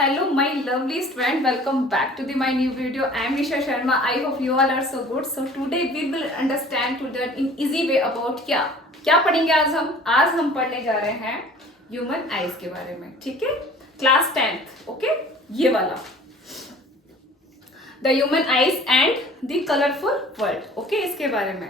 Hello, my lovely student. Welcome back to my new video. I am Nisha Sharma. I hope you all are so good. So today we will understand to learn in easy way about क्या पढ़ेंगे आज हम पढ़ने जा रहे हैं human eyes के बारे में. ठीक है, क्लास 10th. ओके, ये वाला the human eyes and the colourful world. Okay, इसके बारे में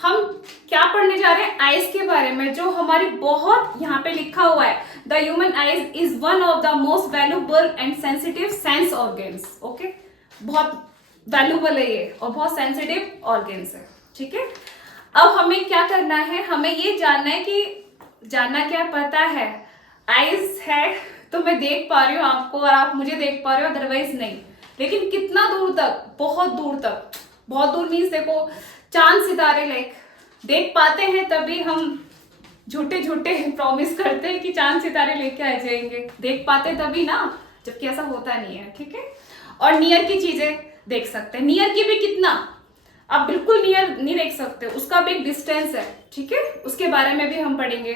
हम क्या पढ़ने जा रहे हैं? आईज के बारे में, जो हमारी बहुत यहाँ पे लिखा हुआ है, the human eyes is one of the most valuable and sensitive sense organs. Okay, बहुत वैल्यूएबल है ये और बहुत सेंसिटिव ऑर्गन्स है. ठीक है, अब हमें क्या करना है? हमें ये जानना है कि जानना क्या पता है, आईज है तो मैं देख पा रही हूँ आपको और आप मुझे देख पा रहे हो, अदरवाइज नहीं. लेकिन कितना दूर तक? बहुत दूर तक. बहुत दूर मीन्स देखो, चांद सितारे लाइक देख पाते हैं, तभी हम झूठे झूठे प्रॉमिस करते हैं कि चांद सितारे लेके आ जाएंगे. देख पाते तभी ना, जबकि ऐसा होता नहीं है. ठीक है, और नियर की चीजें देख सकते हैं. नियर की भी कितना, आप बिल्कुल नियर नहीं देख सकते, उसका भी एक डिस्टेंस है. ठीक है, उसके बारे में भी हम पढ़ेंगे.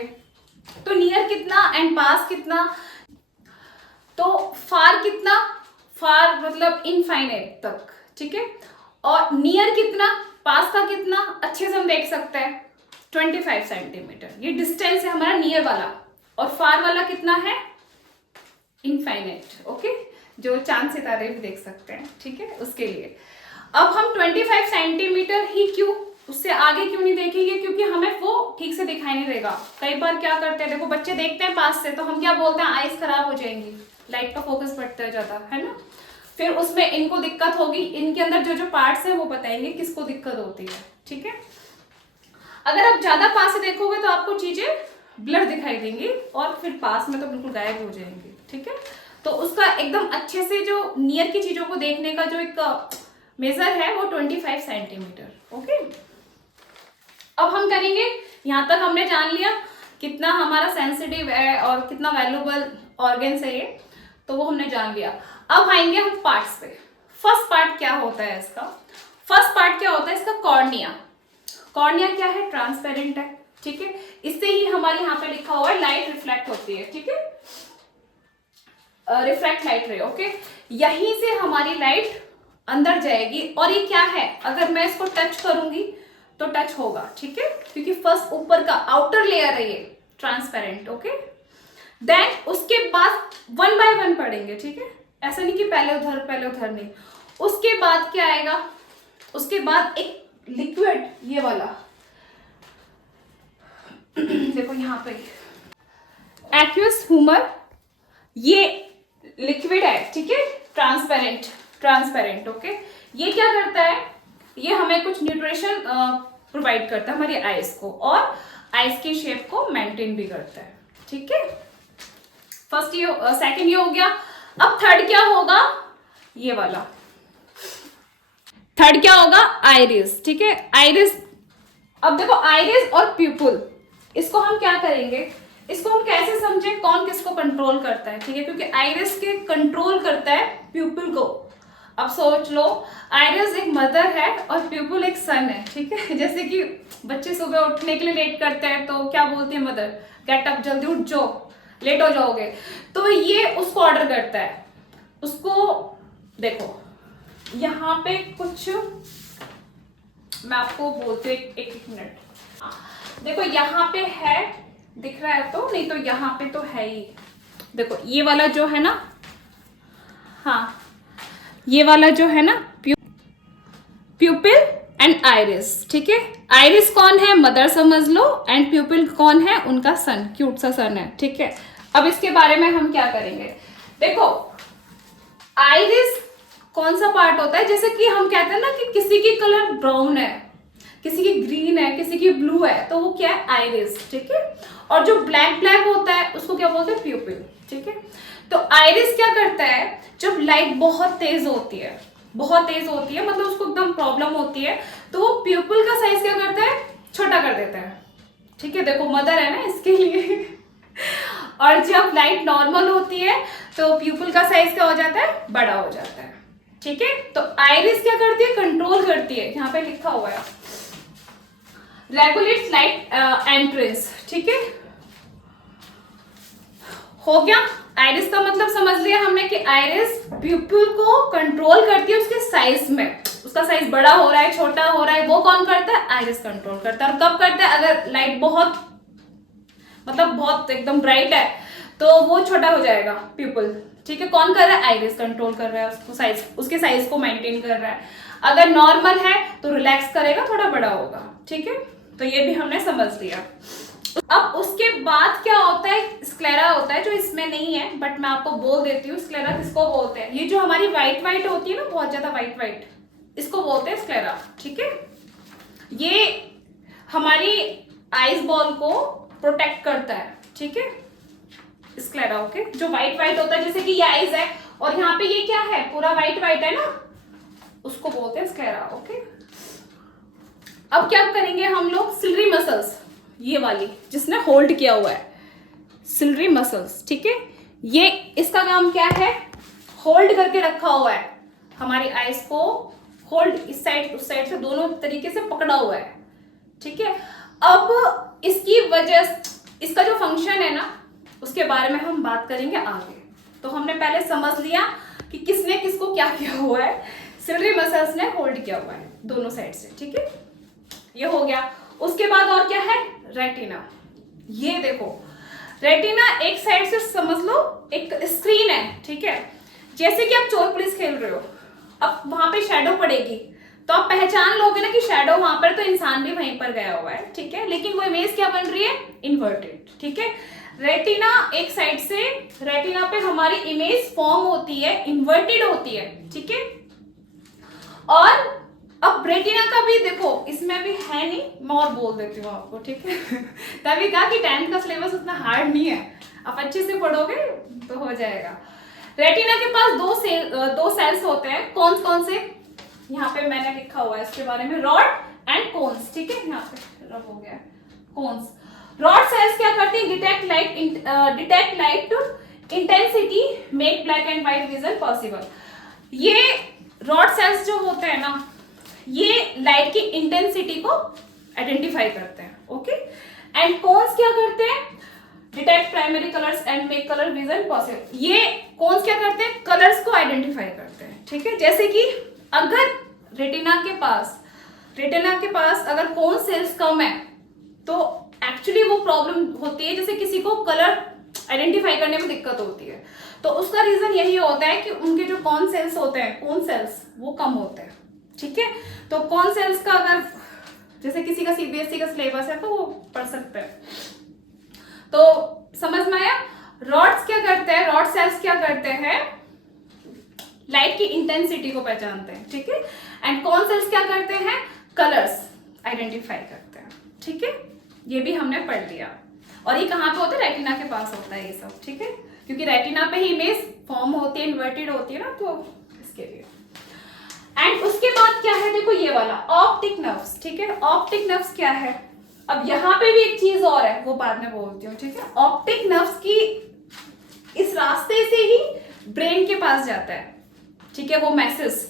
तो नियर कितना एंड पास कितना. तो फार कितना, फार मतलब इनफाइनाइट तक. ठीक है, और नियर कितना, पास का कितना, अच्छे से हम देख सकते हैं 25 सेंटीमीटर. ये डिस्टेंस है हमारा नियर वाला. और फार वाला कितना है? इनफाइनाइट. ओके, जो चांद सितारे भी देख सकते हैं. ठीक है, उसके लिए अब हम 25 सेंटीमीटर ही क्यों, उससे आगे क्यों नहीं देखेंगे? क्योंकि हमें वो ठीक से दिखाई नहीं देगा. कई बार क्या करते हैं, देखो बच्चे देखते हैं पास से तो हम क्या बोलते हैं, आईज खराब हो जाएंगी, लाइट का फोकस बढ़ता जाता है ना, फिर उसमें इनको दिक्कत होगी. इनके अंदर जो जो पार्ट्स हैं वो बताएंगे किसको दिक्कत होती है. ठीक है, अगर आप ज्यादा पास से देखोगे तो आपको चीजें ब्लर दिखाई देंगी और फिर पास में तो बिल्कुल गायब हो जाएंगी. ठीक है, तो उसका एकदम अच्छे से जो नियर की चीजों को देखने का जो एक मेजर है वो 25 सेंटीमीटर. ओके, अब हम करेंगे, यहां तक हमने जान लिया कितना हमारा सेंसिटिव है और कितना वैल्यूएबल ऑर्गन्स है ये, तो वो हमने जान लिया. अब आएंगे हम पार्ट्स पे. फर्स्ट पार्ट क्या होता है इसका? फर्स्ट पार्ट क्या होता है इसका? कॉर्निया. कॉर्निया क्या है? ट्रांसपेरेंट है. ठीक है, इससे ही हमारे यहाँ पे लिखा हुआ है लाइट रिफ्लेक्ट होती है. ठीक है, रिफ्लेक्ट लाइट रे. ओके, यहीं से हमारी लाइट अंदर जाएगी. और ये क्या है, अगर मैं इसको टच करूंगी तो टच होगा. ठीक है, क्योंकि फर्स्ट ऊपर का आउटर लेयर है ये ट्रांसपेरेंट. ओके, देन उसके बाद वन बाय वन पढ़ेंगे. ठीक है, ऐसा नहीं कि पहले उधर नहीं. उसके बाद क्या आएगा? उसके बाद एक लिक्विड, ये वाला देखो यहाँ पे एक्वस ह्यूमर, ये लिक्विड है. ठीक है, ट्रांसपेरेंट. ओके, ये क्या करता है? ये हमें कुछ न्यूट्रिशन प्रोवाइड करता है हमारी आईज को, और आईज की शेप को मेंटेन भी करता है. ठीक है, फर्स्ट ये, सेकंड ये हो गया. अब थर्ड क्या होगा? ये वाला थर्ड क्या होगा? आइरिस. ठीक है, आइरिस. अब देखो, आइरिस और प्यूपिल, इसको हम क्या करेंगे? इसको हम कैसे समझे कौन किसको कंट्रोल करता है? ठीक है, क्योंकि आइरिस के कंट्रोल करता है प्यूपिल को. अब सोच लो, आइरिस एक मदर है और प्यूपिल एक सन है. ठीक है, जैसे कि बच्चे सुबह उठने के लिए लेट करते हैं तो क्या बोलती है मदर, गेट अप, जल्दी उठ जाओ, लेट हो जाओगे. तो ये उसको ऑर्डर करता है. उसको देखो यहाँ पे कुछ, मैं आपको बोलती हूँ, एक मिनट. देखो यहाँ पे है, दिख रहा है तो, नहीं तो यहाँ पे तो है ही. देखो ये वाला जो है ना, हाँ ये वाला जो है ना, प्यूपिल एंड आइरिस. ठीक है, आइरिस कौन है? मदर समझ लो. एंड प्यूपिल कौन है? उनका सन, क्यूट सा सन है. ठीक है, अब इसके बारे में हम क्या करेंगे? देखो, आइरिस कौन सा पार्ट होता है? जैसे कि हम कहते हैं ना कि किसी की कलर ब्राउन है, किसी की ग्रीन है, किसी की ब्लू है, तो वो क्या है? आइरिस. ठीक है, और जो ब्लैक होता है उसको क्या बोलते हैं? प्यूपिल. ठीक है, तो आइरिस क्या करता है? जब लाइट बहुत तेज होती है मतलब उसको एकदम प्रॉब्लम होती है, तो वो प्यूपिल का साइज क्या करता है? छोटा कर देता है. ठीक है, देखो मदर है ना इसके लिए और जब लाइट नॉर्मल होती है तो प्यूपिल का साइज क्या हो जाता है? बड़ा हो जाता है. ठीक है, तो आइरिस क्या करती है? कंट्रोल करती है. यहाँ पे लिखा हुआ है रेगुलेट्स लाइट एंट्रेंस. ठीक है, हो गया. आइरिस का मतलब समझ लिया हमने कि आइरिस प्यूपिल को कंट्रोल करती है उसके साइज में, उसका साइज बड़ा हो रहा है छोटा हो रहा है वो कौन करता है, आइरिस कंट्रोल करता है। और कब करता है, अगर लाइट बहुत मतलब बहुत एकदम ब्राइट है तो वो छोटा हो जाएगा प्यूपिल, ठीक है। कौन कर रहा है, आइरिस कंट्रोल कर रहा है उसको, साइज उसके साइज को मेंटेन कर रहा है। अगर नॉर्मल है तो रिलैक्स करेगा, थोड़ा बड़ा होगा, ठीक है। तो ये भी हमने समझ लिया। अब उसके बाद क्या होता है, स्क्लेरा होता है जो इसमें नहीं है बट मैं आपको बोल देती हूँ स्क्लेरा किसको बोलते हैं। ये जो हमारी व्हाइट होती है ना, बहुत ज्यादा व्हाइट, इसको बोलते हैं स्क्लेरा, ठीक है। ये हमारी आइज बॉल को प्रोटेक्ट करता है, ठीक है, स्क्लेरा, ओके। जो व्हाइट होता है, जैसे कि ये आइज है और यहाँ पे ये क्या है, पूरा व्हाइट है ना, उसको बोलते हैं स्क्लेरा, ओके। अब क्या करेंगे हम लोग, सिलरी मसल्स, ये वाली जिसने होल्ड किया हुआ है, सिलरी मसल्स, ठीक है। ये इसका काम क्या है, होल्ड करके रखा हुआ है हमारी आइज को, होल्ड इस साइड उस साइड से दोनों तरीके से पकड़ा हुआ है, ठीक है। अब इसकी वजह, इसका जो फंक्शन है ना उसके बारे में हम बात करेंगे आगे। तो हमने पहले समझ लिया कि किसने किसको क्या किया हुआ है, सिलरी मसल्स ने होल्ड किया हुआ है दोनों साइड से, ठीक है, ये हो गया। उसके बाद और क्या है, रेटिना। ये देखो रेटिना एक साइड से समझ लो एक स्क्रीन है, ठीक है। जैसे कि आप चोर पुलिस खेल रहे हो, अब वहां पे शैडो पड़ेगी तो आप पहचान लोगे ना कि शैडो वहां पर, तो इंसान भी वहीं पर गया हुआ है, ठीक है। लेकिन वो इमेज क्या बन रही है, इन्वर्टेड, ठीक है। रेटिना एक साइड से, रेटिना पे हमारी इमेज फॉर्म होती है, इन्वर्टेड होती है, ठीक है। और अब रेटिना का भी देखो, इसमें भी है नहीं, मैं और बोल देती हूँ आपको, ठीक है। तभी कहा कि 10th का सिलेबस उतना हार्ड नहीं है, आप अच्छे से पढ़ोगे तो हो जाएगा। रेटिना के पास दो सेल्स होते हैं, कौन से, यहाँ पे मैंने लिखा हुआ है इसके बारे में, रॉड एंड कोन्स, ठीक है। यहाँ पे रब हो गया कोन्स। रॉड सेल्स क्या करते हैं, detect light intensity, make black and white vision possible. ये रॉड सेल्स जो होते हैं ना, ये लाइट की इंटेंसिटी को आइडेंटिफाई करते हैं, ओके। एंड कोन्स क्या करते हैं, detect primary colours and make colour vision possible. ये कोन्स क्या करते हैं, कलर्स को आइडेंटिफाई करते हैं, ठीक है। जैसे कि अगर रेटिना के पास अगर कोन सेल्स कम है तो एक्चुअली वो प्रॉब्लम होती है, जैसे किसी को कलर आइडेंटिफाई करने में दिक्कत होती है, तो उसका रीजन यही होता है कि उनके जो कोन सेल्स होते हैं, कोन सेल्स वो कम होते हैं, ठीक है। तो कोन सेल्स का अगर जैसे किसी का सीबीएसई का सिलेबस है तो वो पढ़ सकते हैं। तो समझ में आया, रॉड्स क्या करते हैं, रॉड सेल्स क्या करते हैं, लाइट की इंटेंसिटी को पहचानते हैं, ठीक है। एंड कोन सेल्स क्या करते हैं, कलर्स आइडेंटिफाई करते हैं, ठीक है। ये भी हमने पढ़ लिया। और ये कहाँ पे होता है, रेटिना के पास होता है ये सब, ठीक है, क्योंकि रेटिना पे ही इमेज फॉर्म होती है, इन्वर्टेड होती है ना, तो इसके लिए। एंड उसके बाद क्या है, देखो ये वाला ऑप्टिक नर्व्स, ठीक है। ऑप्टिक नर्व्स क्या है, अब यहाँ पे भी एक चीज और है, वो बाद में बोलती हूँ, ठीक है। ऑप्टिक नर्व्स की इस रास्ते से ही ब्रेन के पास जाता है, ठीक है। वो मैसेज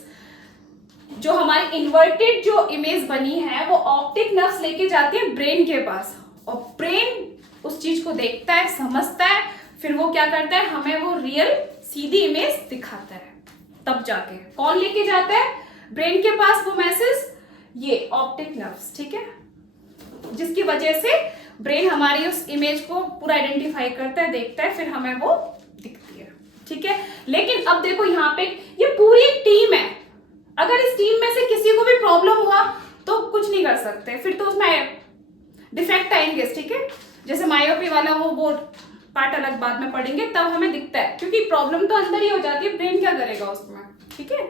जो हमारी इन्वर्टेड जो इमेज बनी है वो ऑप्टिक नर्व्स लेके जाती है ब्रेन के पास, और ब्रेन उस चीज को देखता है, समझता है, फिर वो क्या करता है, हमें वो रियल सीधी इमेज दिखाता है। तब जाके कौन लेके जाता है ब्रेन के पास वो मैसेज, ये ऑप्टिक नर्व्स, ठीक है, जिसकी वजह से ब्रेन हमारी उस इमेज को पूरा आइडेंटिफाई करता है, देखता है, फिर हमें वो दिखती है, ठीक है। लेकिन अब देखो यहाँ पे ये पूरी एक टीम है, अगर इस टीम में से किसी को भी प्रॉब्लम हुआ तो कुछ नहीं कर सकते, फिर तो उसमें डिफेक्ट आएंगे, ठीक है। जैसे मायोपी वाला वो पार्ट अलग बाद में पढ़ेंगे, तब हमें दिखता है, क्योंकि प्रॉब्लम तो अंदर ही हो जाती है, ब्रेन क्या करेगा उसमें, ठीक है।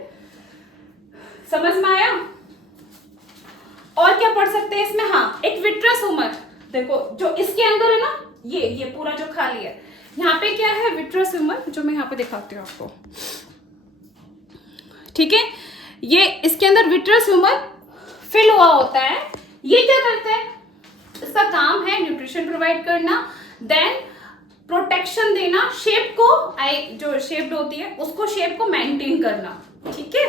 समझ में आया। और क्या पढ़ सकते हैं इसमें, हाँ, एक विट्रस ह्यूमर, देखो जो इसके अंदर है ना, ये पूरा जो खाली है, यहाँ पे क्या है, विट्रस ह्यूमर, जो मैं यहाँ पे दिखाती हूँ आपको, ठीक है। ये इसके अंदर विट्रस ह्यूमर फिल हुआ होता है। ये क्या करता है, इसका काम है न्यूट्रिशन प्रोवाइड करना, देन प्रोटेक्शन देना, शेप को, जो शेप्ड होती है उसको, शेप को मेंटेन करना, ठीक है।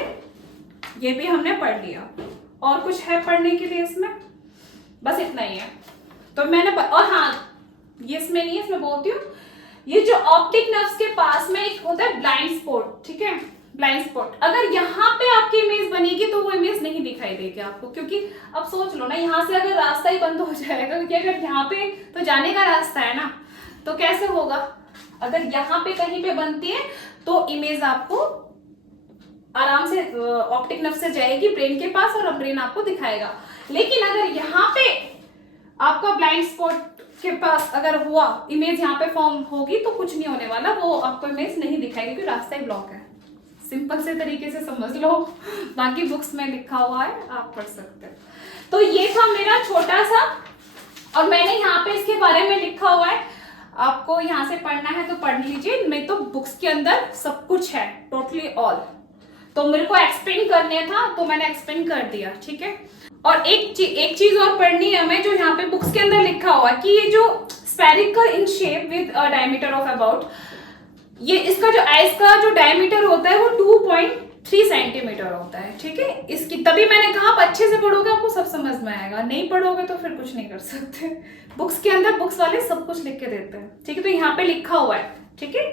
ये भी हमने पढ़ लिया। और कुछ है पढ़ने के लिए इसमें, बस इतना ही है। तो मैंने और हाँ, ये इसमें नहीं है, इसमें बोलती हूँ ये जो ऑप्टिक नर्व्स के पास में एक होता है ब्लाइंड स्पॉट, ठीक है, ब्लाइंड स्पॉट। अगर यहाँ पे आपकी इमेज बनेगी तो वो इमेज नहीं दिखाई देगी आपको, क्योंकि अब सोच लो ना, यहाँ से अगर रास्ता ही बंद हो जाएगा, क्योंकि अगर यहाँ पे तो जाने का रास्ता है ना, तो कैसे होगा? अगर यहाँ पे कहीं पे बनती है तो इमेज आपको आराम से ऑप्टिक नर्व से जाएगी ब्रेन के पास और ब्रेन आपको दिखाएगा। लेकिन अगर यहाँ पे आपका ब्लाइंड स्पॉट के पास अगर हुआ, इमेज यहाँ पे फॉर्म होगी तो कुछ नहीं होने वाला, वो आपको इमेज नहीं दिखाएगी क्योंकि रास्ता ही ब्लॉक है। सिंपल से तरीके से समझ लो, बाकी बुक्स में लिखा हुआ है, आप पढ़ सकते हैं। तो ये था मेरा छोटा सा, और मैंने यहाँ पे इसके बारे में लिखा हुआ है, आपको यहाँ से पढ़ना है तो पढ़ लीजिए, नहीं तो बुक्स के अंदर सब कुछ है, टोटली ऑल। तो मेरे को एक्सप्लेन करने था तो मैंने एक्सप्लेन कर दिया, ठीक है। और एक चीज और पढ़नी है हमें, जो यहाँ पे बुक्स के अंदर लिखा हुआ है कि ये जो spherical in shape with a diameter of about, ये इसका जो आइस का जो डायमीटर होता है वो 2.3 सेंटीमीटर होता है, ठीक है। इसकी तभी मैंने कहा आप अच्छे से पढ़ोगे आपको सब समझ में आएगा, नहीं पढ़ोगे तो फिर कुछ नहीं कर सकते। बुक्स के अंदर बुक्स वाले सब कुछ लिख के देते हैं, ठीक है। तो यहाँ पे लिखा हुआ है, ठीक है,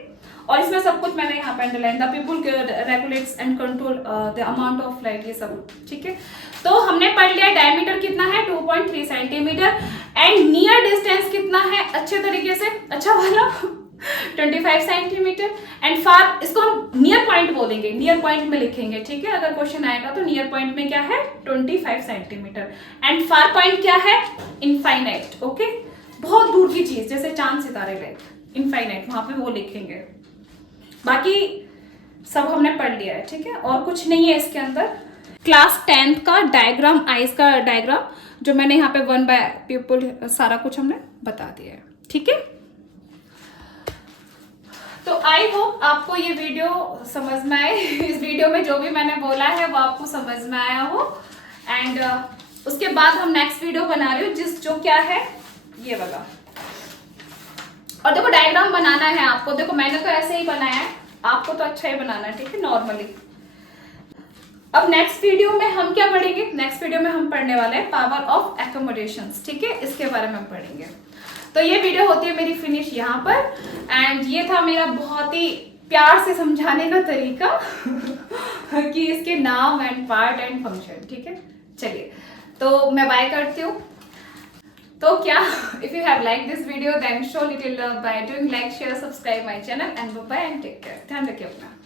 और इसमें सब कुछ मैंने यहाँ पे underline, the people regulates and control the amount of light, ये सब, ठीक है। तो हमने पढ़ लिया डायमीटर कितना है 2.3 सेंटीमीटर, एंड नियर डिस्टेंस कितना है अच्छे तरीके से, अच्छा वाला 25 सेंटीमीटर, एंड फार, इसको हम नियर पॉइंट बोलेंगे, नियर पॉइंट में लिखेंगे, ठीक है। अगर क्वेश्चन आएगा तो नियर पॉइंट में क्या है 25 सेंटीमीटर, एंड फार पॉइंट क्या है इनफाइनाइट, ओके, बहुत दूर की चीज, जैसे चांद सितारे लाइक इनफाइनाइट, वहां पे वो लिखेंगे। बाकी सब हमने पढ़ लिया है, ठीक है, और कुछ नहीं है इसके अंदर। क्लास 10th का डायग्राम, आइस का डायग्राम, जो मैंने यहाँ पे 1 बाय पीपल सारा कुछ हमने बता दिया है, ठीक है। तो आई होप आपको ये वीडियो समझ में आए। इस वीडियो में जो भी मैंने बोला है वो आपको समझ में आया हो, एंड उसके बाद हम नेक्स्ट वीडियो बना रहे हो जो क्या है ये वाला। और देखो डायग्राम बनाना है आपको, देखो मैंने तो ऐसे ही बनाया है, आपको तो अच्छा ही बनाना है, ठीक है, नॉर्मली। अब नेक्स्ट वीडियो में हम क्या पढ़ेंगे, नेक्स्ट वीडियो में हम पढ़ने वाले हैं पावर ऑफ एकोमोडेशंस, ठीक है, इसके बारे में हम पढ़ेंगे। तो ये वीडियो होती है मेरी फिनिश यहाँ पर, एंड ये था मेरा बहुत ही प्यार से समझाने का तरीका कि इसके नाम एंड पार्ट एंड फंक्शन, ठीक है। चलिए, तो मैं बाय करती हूँ। तो क्या, if you have like this video then show little love by doing like, share, subscribe my channel, and bye bye and take care. ध्यान रखिए अपना।